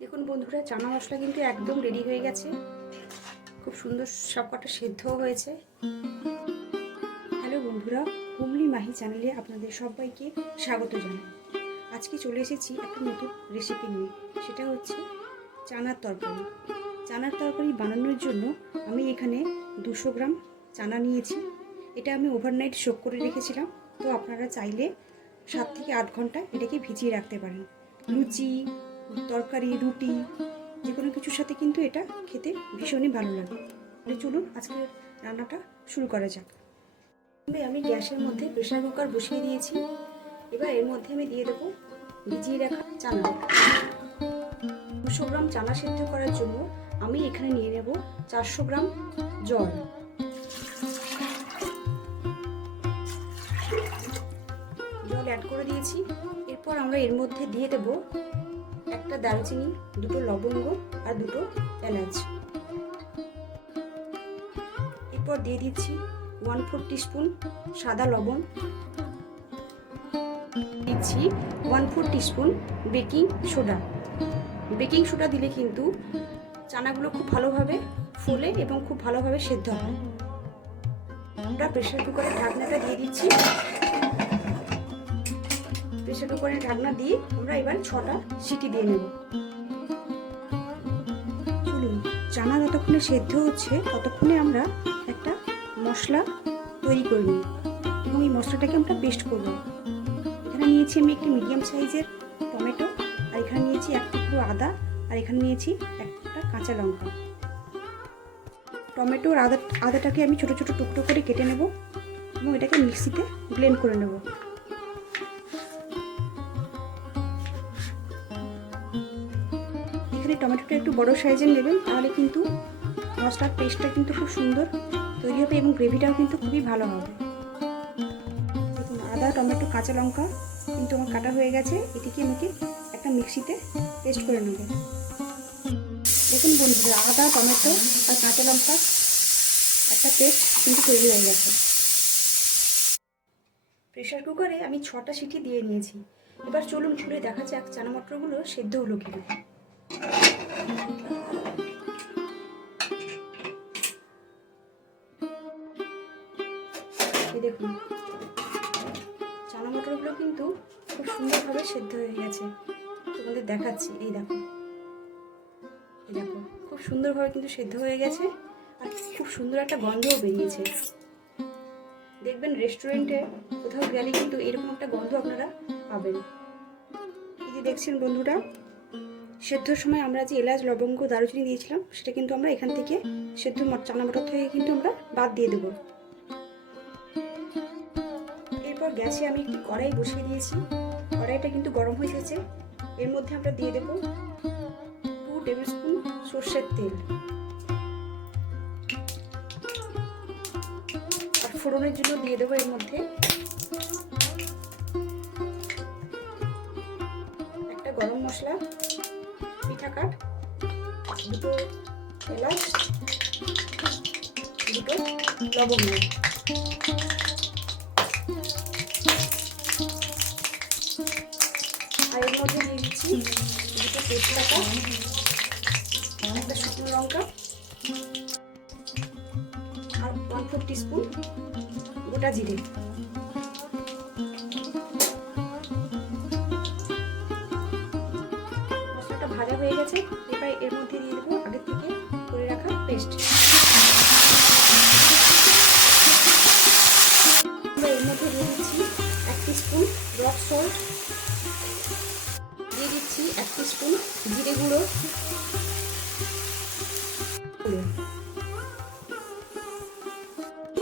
দেখুন বন্ধুরা, চানা মশলা কিন্তু একদম রেডি হয়ে গেছে। খুব সুন্দর সব কটা সেদ্ধও হয়েছে। হ্যালো বন্ধুরা, হুমলি মাহি চ্যানেলে আপনাদের সবাইকে স্বাগত জানাই। আজকে চলে এসেছি একটা নতুন রেসিপি নিয়ে। সেটা হচ্ছে চানার তরকারি। চানার তরকারি বানানোর জন্য আমি এখানে দুশো গ্রাম চানা নিয়েছি। এটা আমি ওভারনাইট শোক করে রেখেছিলাম। তো আপনারা চাইলে সাত থেকে আট ঘণ্টা এটাকে ভিজিয়ে রাখতে পারেন। লুচি তরকারি, রুটি যে কোনো কিছুর সাথে কিন্তু এটা খেতে ভীষণই ভালো লাগে। চলুন আজকে রান্নাটা শুরু করা যাক। আমি গ্যাসের মধ্যে প্রেশার কুকার বসিয়ে দিয়েছি। এবার এর মধ্যে আমি দিয়ে দেবো ভিজিয়ে রাখা চানা। দুশো গ্রাম চানা সেদ্ধ করার জন্য আমি এখানে নিয়ে নেব চারশো গ্রাম জল। জল অ্যাড করে দিয়েছি। এরপর আমরা এর মধ্যে দিয়ে দেব একটা দারচিনি, দুটো লবঙ্গ আর দুটো এলাচ। এরপর দিয়ে দিচ্ছি ওয়ান ফোর টিস্পুন সাদা লবণ। দিচ্ছি one four teaspoon baking soda baking soda দিলে কিন্তু চানাগুলো খুব ভালোভাবে ফুলে এবং খুব ভালোভাবে সেদ্ধ হয়। আমরা প্রেশার কুকারের ঢাকনাটা দিয়ে দিচ্ছি। প্রেশার কুকারের ঢাকনা দিয়ে আমরা এবার ছটা সিটি দিয়ে নেব। চানা যতক্ষণে সেদ্ধ হচ্ছে ততক্ষণে আমরা একটা মশলা তৈরি করে নিই এবং এই মশলাটাকে আমরা পেস্ট করব। এখানে নিয়েছি আমি একটি মিডিয়াম সাইজের টমেটো, আর এখানে নিয়েছি এক টুকরো আদা, আর এখানে নিয়েছি একটা কাঁচা লঙ্কা। টমেটো আর আদা, আদাটাকে আমি ছোটো ছোটো টুকরো করে কেটে নেব এবং এটাকে মিক্সিতে ব্লেন্ড করে নেব। টমেটোটা একটু বড় সাইজের নেবেন, তাহলে কিন্তু মশলার পেস্টটা কিন্তু খুব সুন্দর তৈরি হবে এবং গ্রেভিটাও কিন্তু খুবই ভালো হবে। দেখুন, আদা, টমেটো, কাঁচা লঙ্কা কিন্তু আমার কাটা হয়ে গেছে, এটিকে আমাকে একটা মিক্সিতে পেস্ট করে নেব। দেখুন বন্ধুরা, আদা, টমেটো আর কাঁচা লঙ্কা একটা পেস্ট কিন্তু তৈরি হয়ে গেছে। প্রেশার কুকারে আমি ছটা সিটি দিয়ে নিয়েছি। এবার চলুন খুলে দেখা যাক চানা মটরগুলো সেদ্ধ হলো কিনা। দেখুন চানা মটরগুলো কিন্তু খুব সুন্দরভাবে সেদ্ধ হয়ে গেছে। তোমাদের দেখাচ্ছি, এই দেখো। এই দেখো, খুব সুন্দরভাবে কিন্তু সেদ্ধ হয়ে গেছে আর খুব সুন্দর একটা গন্ধও বেরিয়েছে। দেখবেন রেস্টুরেন্টে কোথাও গেলে কিন্তু এরকম একটা গন্ধ আপনারা পাবেন। এই যে দেখছেন বন্ধুরা সেদ্ধর সময় আমরা যে এলাচ, লবঙ্গ, দারুচিনি দিয়েছিলাম, সেটা কিন্তু আমরা এখান থেকে সেদ্ধ চানা মটর থেকে কিন্তু আমরা বাদ দিয়ে দেবো। এরপর গ্যাসে আমি একটি কড়াই বসিয়ে দিয়েছি। কড়াইটা কিন্তু গরম হয়ে এসেছে। এর মধ্যে আমরা দিয়ে দেবো টু টেবিল স্পুন সর্ষের তেল। আর ফোড়নের জন্য দিয়ে দেবো এর মধ্যে একটা গরম মশলা। পিঠা কাঠ দুটো এলাচ, দুটো লবঙ্গ। আর এর মধ্যে দিয়ে দুটো তেজপাতা, একটা শুকনো লঙ্কা, আর ওয়ান ফোর টিস্পুন গোটা জিরে। গেছে এবার এর মধ্যে দিয়ে দেবো আগে থেকে করে রাখা পেস্ট এবার এর মধ্যে দিয়ে দিচ্ছি এক স্পুন রক সল্ট দিয়ে দিচ্ছি এক স্পুন জিরে গুঁড়ো।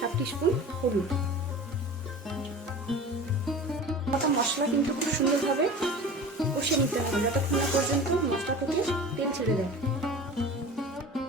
হাফ টিস্পুন হলুদ। মশলা কিন্তু খুব সুন্দরভাবে কষে নিতে হবে। যতক্ষণ না পর্যন্ত মশলা থেকে তেল ছেড়ে দেয়।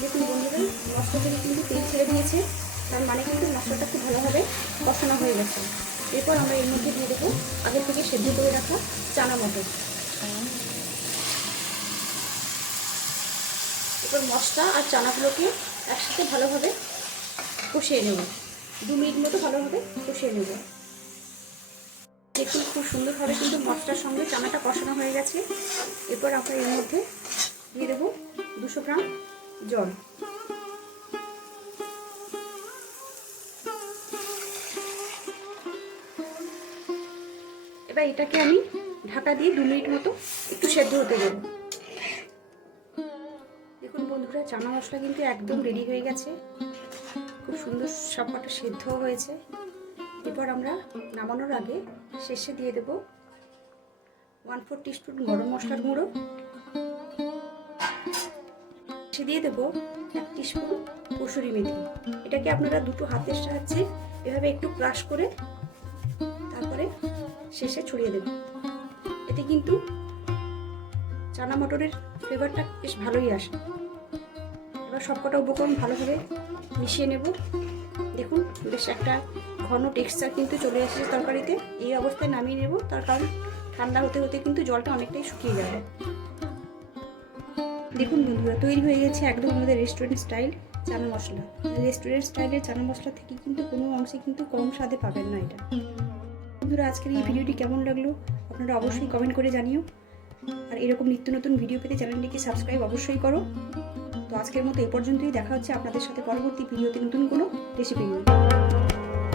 দেখুন বন্ধুরা মশলা থেকে কিন্তু তেল ছেড়ে দিয়েছে। তার মানে কিন্তু মশলাটা খুব ভালোভাবে কষানো হয়ে গেছে। এরপর আমরা এর মধ্যে দিয়ে দেবো আগে থেকে সেদ্ধ করে রাখা চানা মটর। এরপর মশলা আর চানাগুলোকে একসাথে ভালোভাবে কষিয়ে নেব। দু মিনিট মতো ভালোভাবে কষিয়ে নেব। দেখুন, খুব সুন্দরভাবে কিন্তু মশলার সঙ্গে চানাটা কষানো হয়ে গেছে। এরপর আমরা এর মধ্যে দিয়ে দেবো দুশো গ্রাম জল। এবার এটাকে আমি ঢাকা দিয়ে দু মিনিট মতো একটু সেদ্ধ হতে দেবো। দেখুন বন্ধুরা, চানা মশলা কিন্তু একদম রেডি হয়ে গেছে। খুব সুন্দর সবকটা সেদ্ধ হয়েছে। এরপর আমরা নামানোর আগে শেষে দিয়ে দেব ওয়ান ফোর টিস্পুন গরম মশলার গুঁড়ো। সে দিয়ে দেবো এক টিস্পুন কসুরি মেথি। এটাকে আপনারা দুটো হাতের সাহায্যে এভাবে একটু ক্রাশ করে তারপরে শেষে ছড়িয়ে দেবেন। এতে কিন্তু চানা মটরের ফ্লেভারটা বেশ ভালোই আসে। এবার সবকটা উপকরণ ভালোভাবে মিশিয়ে নেব। দেখুন, বেশ একটা ঘন টেক্সচার কিন্তু চলে এসেছে তরকারিতে। এই অবস্থায় নামিয়ে নেব তার কারণ ঠান্ডা হতে হতে কিন্তু জলটা অনেকটাই শুকিয়ে যাবে। দেখুন বন্ধুরা তৈরি হয়ে গেছে একদম আমাদের restaurant style chana masala. Restaurant স্টাইলের চানা মশলা থেকে কিন্তু কোনো অংশে কিন্তু কম স্বাদে পাবেন না এটা। বন্ধুরা আজকের এই ভিডিওটি কেমন লাগল? আপনারা অবশ্যই কমেন্ট করে জানিও। আর এরকম নিত্য নতুন ভিডিও পেতে চ্যানেলটিকে সাবস্ক্রাইব অবশ্যই করো। তো আজকের মতো এ পর্যন্তই দেখা হচ্ছে আপনাদের সাথে পরবর্তী ভিডিওতে নতুন কোনো রেসিপি নিয়ে।